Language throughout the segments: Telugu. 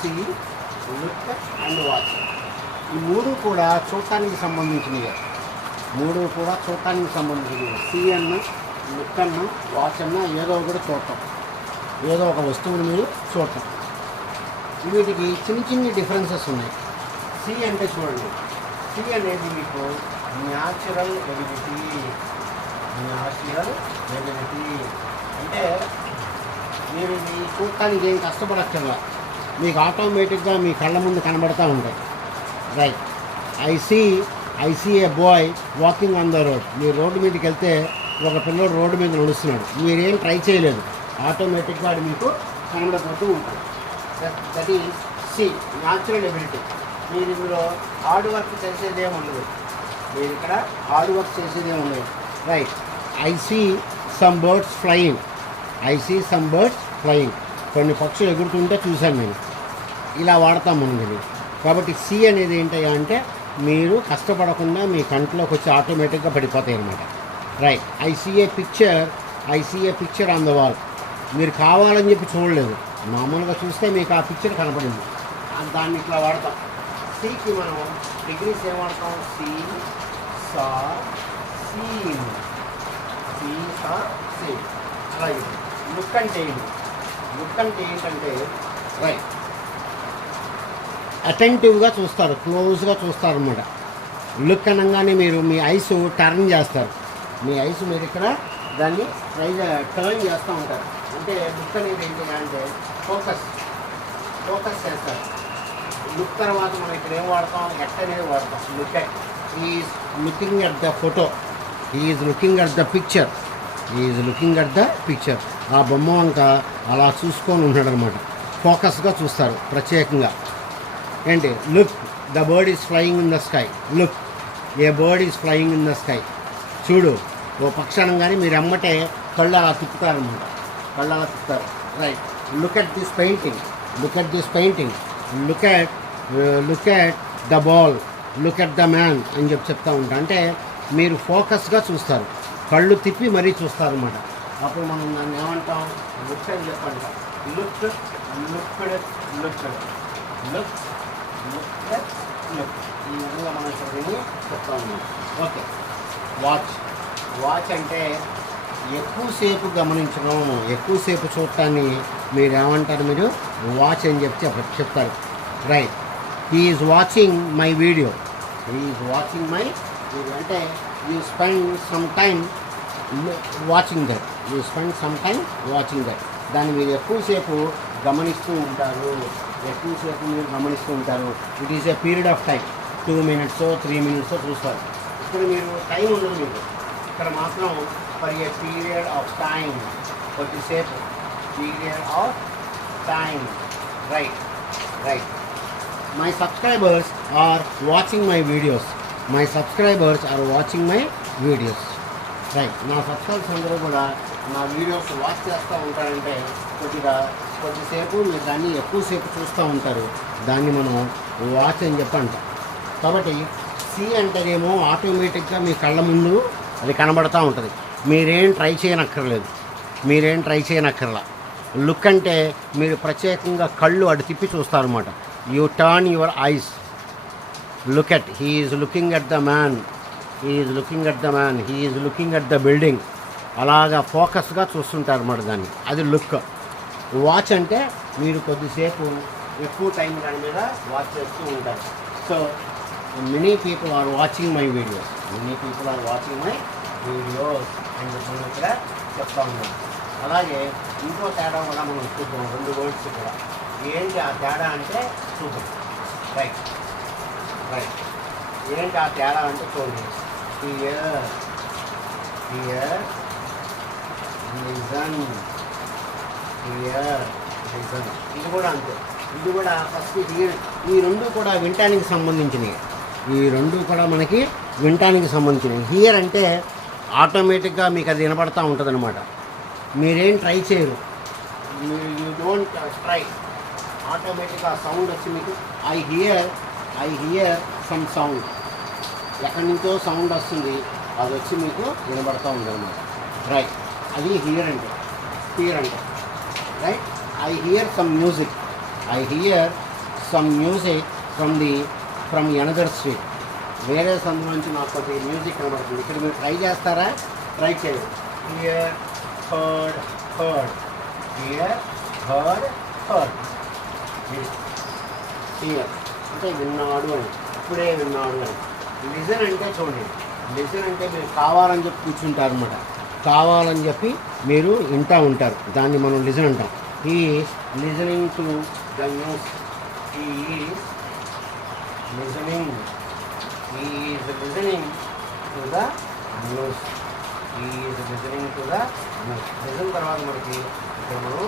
See, look and watch. ఈ మూడు కూడా చూడటానికి సంబంధించినవి. సీ అన్న, లుక్ అన్న, వాచ్ అన్న ఏదో ఒకటి చూడటం, ఏదో ఒక వస్తువుని మీరు చూడటం. వీటికి చిన్న డిఫరెన్సెస్ ఉన్నాయి. సి అంటే చూడండి, సి అనేది మీకు న్యాచురల్ ఎబిలిటీ. అంటే మీరు ఇది చూడటానికి ఏం కష్టపడక్కర్లా, మీకు ఆటోమేటిక్గా మీ కళ్ళ ముందు కనబడతా ఉంటాయి. Right. I see a boy walking on the road. మీరు రోడ్డు మీదకి వెళ్తే ఒక పిల్లోడు రోడ్డు మీద నడుస్తున్నాడు, మీరేం ట్రై చేయలేదు, ఆటోమేటిక్గా అది మీకు కనబడిపోతూ ఉంటుంది. That is see, natural ability. మీరు ఇందులో హార్డ్ వర్క్ చేసేదేం ఉండదు, right. I see some birds flying. కొన్ని పక్షులు ఎగురుతుంటే చూశాను నేను. ఇలా వాడతాం మనం ఇది. కాబట్టి సి అనేది ఏంటయ్యా అంటే మీరు కష్టపడకుండా మీ కంట్లోకి వచ్చి ఆటోమేటిక్గా పడిపోతాయి అన్నమాట. Right. I see a picture on the wall. మీరు కావాలని చెప్పి చూడలేదు, మామూలుగా చూస్తే మీకు ఆ పిక్చర్ కనపడింది, దాన్ని ఇట్లా వాడతాం. సీకి మనం డిగ్రీస్ ఏం వాడతాం? సీన్. అలాగే లుక్ అంటే ఏంటంటే రైట్, అటెంటివ్గా చూస్తారు, క్లోజ్గా చూస్తారు అన్నమాట. లుక్ అనగానే మీరు మీ ఐస్ టర్న్ చేస్తారు, మీరు ఇక్కడ దాన్ని టర్న్ చేస్తూ ఉంటారు. అంటే లుక్ అనేది ఏంటి అంటే ఫోకస్ చేస్తారు. లుక్ తర్వాత మనం ఇక్కడ ఏం వాడతాం? ఎట్ అనేది వాడతాం. Is looking at the photo, is looking at the picture. ఆ బొమ్మ వంక అలా చూసుకొని ఉంటాడు అనమాట. ఫోకస్గా చూస్తారు ప్రత్యేకంగా. ఏంటి? Look, the bird is flying in the sky. Look, a bird is flying in the sky. చూడు, ఓ పక్షానం కానీ మీరు అమ్మటే కళ్ళు అలా తిప్పుతారనమాట, right. Look at this painting, look at the ball, look at the man అని చెప్తా ఉంటా. అంటే మీరు ఫోకస్గా చూస్తారు, కళ్ళు తిప్పి మరీ చూస్తారు అన్నమాట. అప్పుడు మనం దాన్ని ఏమంటాం? లుక్ అని చెప్పంటాం. లుక్. ఈ విధంగా మనం ఇక్కడ చెప్తా ఉన్నాం. ఓకే. వాచ్ అంటే ఎక్కువసేపు గమనించడం, ఎక్కువసేపు చూడటాన్ని మీరు ఏమంటారు? మీరు వాచ్ అని చెప్తారు. Right. He is watching my video. అంటే you spend some time watching that. దాన్ని మీరు ఎక్కువసేపు గమనిస్తూ ఉంటారు. It is a period of time. 2 minutes 3 minutes చూస్తారు. ఇక్కడ మీరు టైం ఉండదు మీకు, ఇక్కడ మాత్రం for a period of time, కొద్దిసేపు period of time. Right. My subscribers are watching my videos. Right. నా సబ్స్క్రైబర్స్ అందరూ కూడా నా వీడియోస్ వాచ్ చేస్తూ ఉంటారంటే కొద్దిసేపు మీరు దాన్ని ఎక్కువసేపు చూస్తూ ఉంటారు. దాన్ని మనం వాచ్ అని చెప్పంటాం. కాబట్టి సి అంటేనేమో ఆటోమేటిక్గా మీ కళ్ళ ముందు అది కనబడతూ ఉంటుంది, మీరేం ట్రై చేయనక్కర్లా. లుక్ అంటే మీరు ప్రత్యేకంగా కళ్ళు అటు తిప్పి చూస్తారన్నమాట. You turn your eyes. Look at, he is looking at the man, he is looking at the building. అలాగా ఫోకస్గా చూస్తుంటారు అన్నమాట దాన్ని, అది లుక్. వాచ్ అంటే మీరు కొద్దిసేపు ఎక్కువ టైం దాని మీద వాచ్ చేస్తూ ఉంటారు. So many people are watching my videos అని మనం ఇక్కడ చెప్తా ఉన్నాం. అలాగే ఇంకో తేడా కూడా మనం చూద్దాం, 2 words కూడా. ఏంటి ఆ తేడా అంటే చూద్దాం. రైట్. ఏంటి ఆ తేడా అంటే చూడండి. Here, listen. ఇది కూడా అంతే. ఇది కూడా ఫస్ట్ ఈ 2 కూడా వినటానికి సంబంధించినవి. మనకి వినటానికి సంబంధించినవి. హియర్ అంటే ఆటోమేటిక్గా మీకు అది వినపడతా ఉంటుంది అనమాట. మీరేం ట్రై చేయరు, యూ డోంట్ ట్రై. ఆటోమేటిక్గా సౌండ్ వచ్చి మీకు ఐ హియర్ సమ్ సౌండ్, ఎక్కడి నుంచో సౌండ్ వస్తుంది, అది వచ్చి మీకు వినబడతా ఉంది అనమాట. రైట్. అది హియర్ అంటే. Right. I here some music some music from another street. వేరే సందు నుంచి నాకు కొద్ది మ్యూజిక్ కనబడుతుంది. ఇక్కడ మీరు ట్రై చేస్తారా? ట్రై చేయండి. Here heard heard, here heard heard, here అంటే విన్నాడు అని, ఇప్పుడే విన్నాడు అని. లిజన్ అంటే చూడండి, లిజన్ అంటే మీరు కావాలని చెప్పి కూర్చుంటారు అనమాట. కావాలని చెప్పి మీరు వింటూ ఉంటారు, దాన్ని మనం లిజన్ అంటాం. He is listening to the news. He is listening, he is listening to the news. He is listening to the news. Listen తర్వాత మనకి ఇక్కడ మనం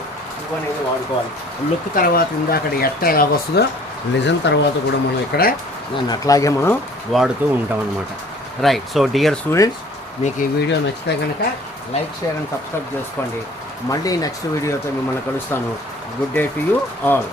టు అనేది వాడుకోవాలి. లుక్ తర్వాత ఇందాక ఎట్ట ఎలాగొస్తుందో లిజన్ తర్వాత కూడా మనం ఇక్కడ దాన్ని అట్లాగే మనం వాడుతూ ఉంటాం అన్నమాట. రైట్. సో డియర్ స్టూడెంట్స్, మీకు ఈ వీడియో నచ్చితే కనుక లైక్, షేర్ అండ్ సబ్స్క్రైబ్ చేసుకోండి. మళ్ళీ నెక్స్ట్ వీడియోతో మిమ్మల్ని కలుస్తాను. Good day to you all.